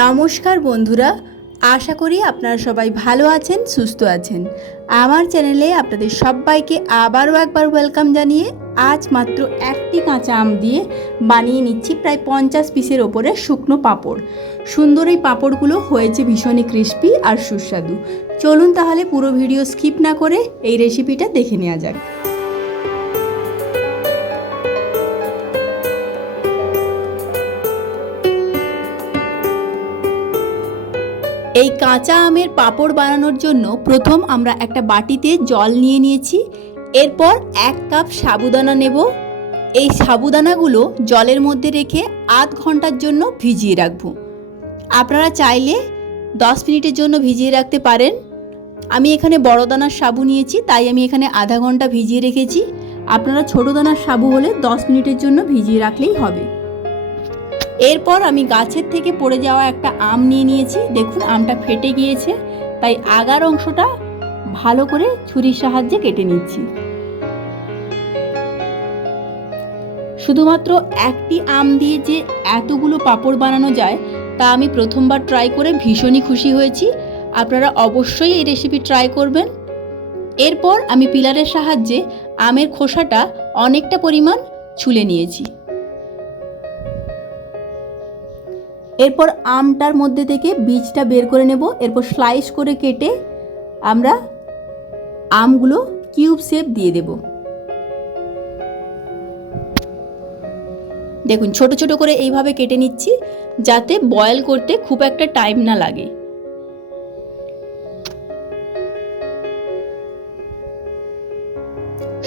নমস্কার বন্ধুরা, আশা করি আপনারা সবাই ভালো আছেন, সুস্থ আছেন। আমার চ্যানেলে আপনাদের সবাইকে আবারও একবার ওয়েলকাম জানিয়ে আজ মাত্র একটি কাঁচা আম দিয়ে বানিয়ে নিচ্ছি প্রায় 50 পিসের ওপরে শুকনো পাঁপড়। সুন্দর এই পাঁপড়গুলো হয়েছে ভীষণই ক্রিস্পি আর সুস্বাদু। চলুন তাহলে পুরো ভিডিও স্কিপ না করে এই রেসিপিটা দেখে নেওয়া যাক। এই কাঁচা আমের পাঁপড় বানানোর জন্য প্রথম আমরা একটা বাটিতে জল নিয়ে নিয়েছি। এরপর 1 কাপ সাবুদানা নেব। এই সাবুদানাগুলো জলের মধ্যে রেখে আধ ঘন্টার জন্য ভিজিয়ে রাখবো। আপনারা চাইলে 10 মিনিটের জন্য ভিজিয়ে রাখতে পারেন। আমি এখানে বড় দানার সাবু নিয়েছি, তাই আমি এখানে আধা ঘন্টা ভিজিয়ে রেখেছি। আপনারা ছোট দানার সাবু হলে 10 মিনিটের জন্য ভিজিয়ে রাখলেই হবে। এরপর আমি গাছের থেকে পড়ে যাওয়া একটা আম নিয়ে নিয়েছি। দেখুন আমটা ফেটে গিয়েছে, তাই আগার অংশটা ভালো করে ছুরির সাহায্যে কেটে নিচ্ছি। শুধুমাত্র একটি আম দিয়ে যে এতগুলো পাঁপড় বানানো যায় তা আমি প্রথমবার ট্রাই করে ভীষণই খুশি হয়েছি। আপনারা অবশ্যই এই রেসিপি ট্রাই করবেন। এরপর আমি পিলারের সাহায্যে আমের খোসাটা অনেকটা পরিমাণ ছুলে নিয়েছি। এরপর আমটার মধ্যে থেকে বীজটা বের করে নেব। এরপর স্লাইস করে কেটে আমরা আমগুলো কিউব শেপ দিয়ে দেব। দেখুন ছোট ছোট করে এইভাবে কেটে নিচ্ছি, যাতে বয়েল করতে খুব একটা টাইম না লাগে।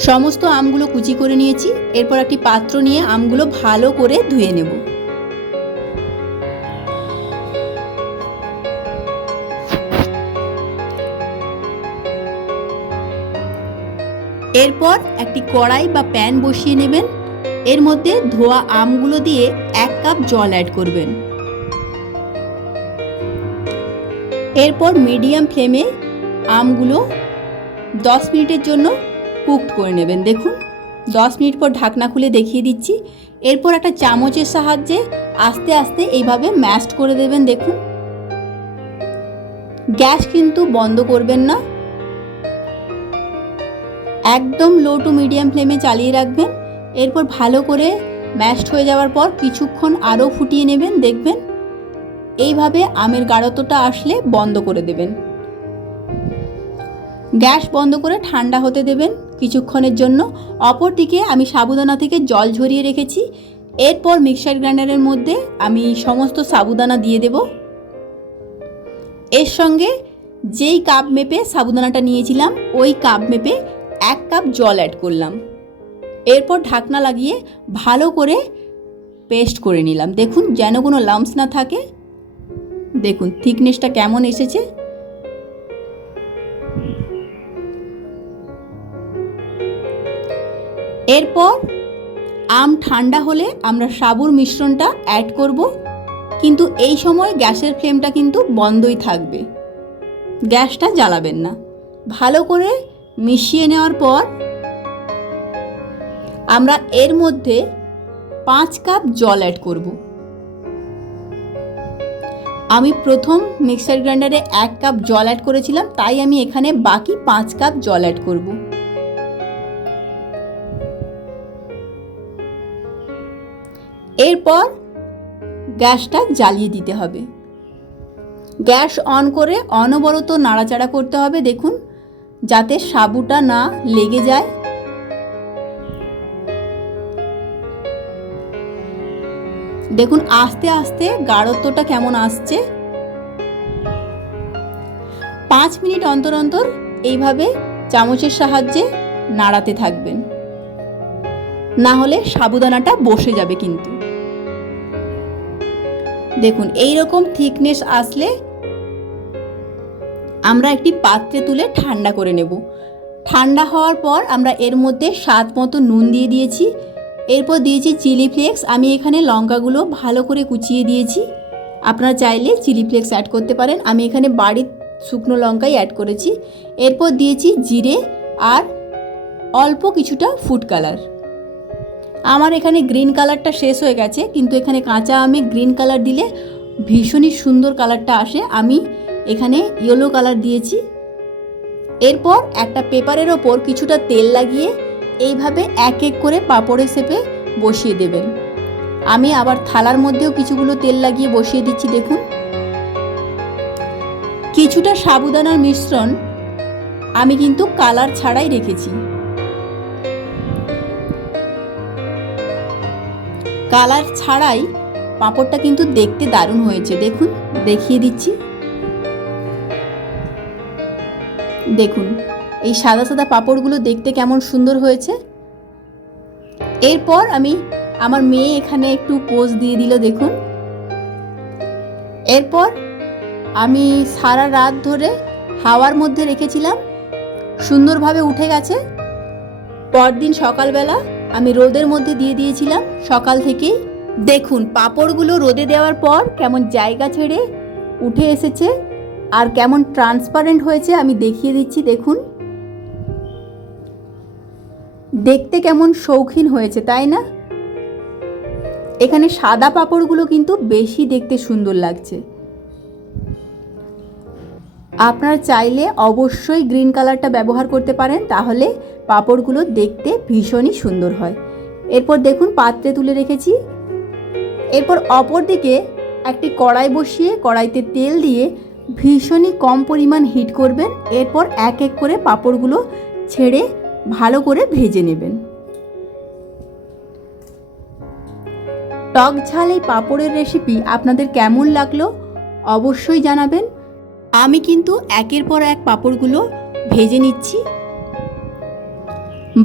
সমস্ত আমগুলো কুচি করে নিয়েছি। এরপর একটি পাত্র নিয়ে আমগুলো ভালো করে ধুয়ে নেব। এরপর একটি কড়াই বা প্যান বসিয়ে নেবেন। এর মধ্যে ধোয়া আমগুলো দিয়ে 1 কাপ জল অ্যাড করবেন। এরপর মিডিয়াম ফ্লেমে আমগুলো 10 মিনিটের জন্য কুকড করে নেবেন। দেখুন 10 মিনিট পর ঢাকনা খুলে দেখিয়ে দিচ্ছি। এরপর একটা চামচের সাহায্যে আস্তে আস্তে এইভাবে ম্যাশড করে দেবেন। দেখুন গ্যাস কিন্তু বন্ধ করবেন না, একদম লো টু মিডিয়াম ফ্লেমে চালিয়ে রাখবেন। এরপর ভালো করে ম্যাশড হয়ে যাওয়ার পর কিছুক্ষণ আরও ফুটিয়ে নেবেন। দেখবেন এইভাবে আমের গাঢ়তটা আসলে বন্ধ করে দেবেন। গ্যাস বন্ধ করে ঠান্ডা হতে দেবেন কিছুক্ষণের জন্য। অপরদিকে আমি সাবুদানা থেকে জল ঝরিয়ে রেখেছি। এরপর মিক্সার গ্রাইন্ডারের মধ্যে আমি সমস্ত সাবুদানা দিয়ে দেব। এর সঙ্গে যেই কাপ মেপে সাবুদানাটা নিয়েছিলাম ওই কাপ মেপে 1 কাপ জল অ্যাড করলাম। এরপর ঢাকনা লাগিয়ে ভালো করে পেস্ট করে নিলাম। দেখুন যেন কোনো লাম্পস না থাকে। দেখুন থিকনেসটা কেমন এসেছে। এরপর আম ঠান্ডা হলে আমরা সাবুর মিশ্রণটা অ্যাড করব, কিন্তু এই সময় গ্যাসের ফ্লেমটা কিন্তু বন্ধই থাকবে, গ্যাসটা জ্বালাবেন না। ভালো করে মিশিয়ে নেওয়ার পর আমরা এর মধ্যে 5 কাপ জল অ্যাড করব। আমি প্রথম মিক্সার গ্রাইন্ডারে 1 কাপ জল অ্যাড করেছিলাম, তাই আমি এখানে বাকি 5 কাপ জল অ্যাড করব। এরপর গ্যাসটা জ্বালিয়ে দিতে হবে। গ্যাস অন করে অনবরত নাড়াচাড়া করতে হবে। দেখুন যাতে সাবুটা না লেগে যায়। দেখুন আস্তে আস্তে গাঢ়ত্বটা কেমন আসছে। 5 মিনিট অন্তর অন্তর এইভাবে চামচের সাহায্যে নাড়াতে থাকবেন, না হলে সাবুদানাটা বসে যাবে কিন্তু। দেখুন এই রকম থিকনেস আসলে আমরা একটি পাত্রে তুলে ঠান্ডা করে নেব। ঠান্ডা হওয়ার পর আমরা এর মধ্যে স্বাদ মতো নুন দিয়ে দিয়েছি। এরপর দিয়েছি চিলি ফ্লেক্স। আমি এখানে লঙ্কাগুলো ভালো করে কুচিয়ে দিয়েছি, আপনারা চাইলে চিলি ফ্লেক্স অ্যাড করতে পারেন। আমি এখানে বাড়ির শুকনো লঙ্কাই অ্যাড করেছি। এরপর দিয়েছি জিরে আর অল্প কিছুটা ফুড কালার। আমার এখানে গ্রিন কালারটা শেষ হয়ে গেছে, কিন্তু এখানে কাঁচা আমে গ্রিন কালার দিলে ভীষণই সুন্দর কালারটা আসে। আমি এখানে ইয়েলো কালার দিয়েছি। এরপর একটা পেপারের ওপর কিছুটা তেল লাগিয়ে এইভাবে এক এক করে পাঁপড়ের শেপে বসিয়ে দেবেন। আমি আবার থালার মধ্যেও কিছুগুলো তেল লাগিয়ে বসিয়ে দিচ্ছি। দেখুন, কিছুটা সাবুদানার মিশ্রণ আমি কিন্তু কালার ছাড়াই রেখেছি। কালার ছাড়াই পাঁপড়টা কিন্তু দেখতে দারুণ হয়েছে। দেখুন, দেখিয়ে দিচ্ছি। দেখুন এই সাদা সাদা পাঁপড়গুলো দেখতে কেমন সুন্দর হয়েছে। এরপর আমার মেয়ে এখানে একটু পোজ দিয়ে দিল। দেখুন, এরপর আমি সারা রাত ধরে হাওয়ার মধ্যে রেখেছিলাম, সুন্দরভাবে উঠে গেছে। পরদিন সকালবেলা আমি রোদের মধ্যে দিয়ে দিয়েছিলাম সকাল থেকেই। দেখুন পাঁপড়গুলো রোদে দেওয়ার পর কেমন জায়গা ছেড়ে উঠে এসেছে আর কেমন ট্রান্সপারেন্ট হয়েছে আমি দেখিয়ে দিচ্ছি। দেখুন দেখতে কেমন শৌখিন হয়েছে, তাই না? এখানে সাদা পাঁপড়গুলো কিন্তু বেশি দেখতে সুন্দর লাগছে। আপনারা চাইলে অবশ্যই গ্রিন কালারটা ব্যবহার করতে পারেন, তাহলে পাঁপড়গুলো দেখতে ভীষণই সুন্দর হয়। এরপর দেখুন পাত্রে তুলে রেখেছি। এরপর অপর দিকে একটি কড়াই বসিয়ে কড়াইতে তেল দিয়ে ভীষণই কম পরিমাণ হিট করবেন। এরপর এক এক করে পাঁপড়গুলো ছেড়ে ভালো করে ভেজে নেবেন। টক ঝাল এই পাঁপড়ের রেসিপি আপনাদের কেমন লাগলো অবশ্যই জানাবেন। আমি কিন্তু একের পর এক পাঁপড়গুলো ভেজে নিচ্ছি।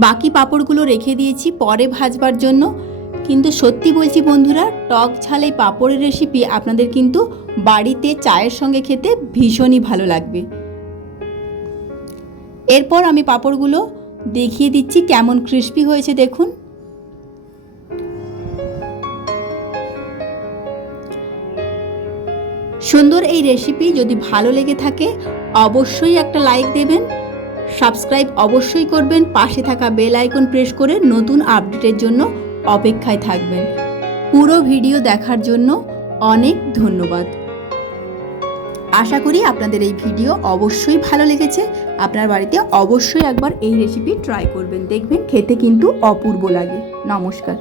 বাকি পাঁপড়গুলো রেখে দিয়েছি পরে ভাজবার জন্য। কিন্তু সত্যি বলছি বন্ধুরা, টক ঝাল এই পাঁপড়ের রেসিপি আপনাদের কিন্তু বাড়িতে চায়ের সঙ্গে খেতে ভীষণই ভালো লাগবে। এরপর আমি পাঁপড়গুলো দেখিয়ে দিচ্ছি কেমন ক্রিস্পি হয়েছে। দেখুন সুন্দর এই রেসিপি যদি ভালো লেগে থাকে অবশ্যই একটা লাইক দেবেন, সাবস্ক্রাইব অবশ্যই করবেন, পাশে থাকা বেল আইকন প্রেস করে নতুন আপডেটের জন্য অপেক্ষায় থাকবেন। পুরো ভিডিও দেখার জন্য অনেক ধন্যবাদ। আশা করি আপনাদের এই ভিডিও অবশ্যই ভালো লেগেছে। আপনার বাড়িতে অবশ্যই একবার এই রেসিপি ট্রাই করবেন, দেখবেন খেতে কিন্তু অপূর্ব লাগে। নমস্কার।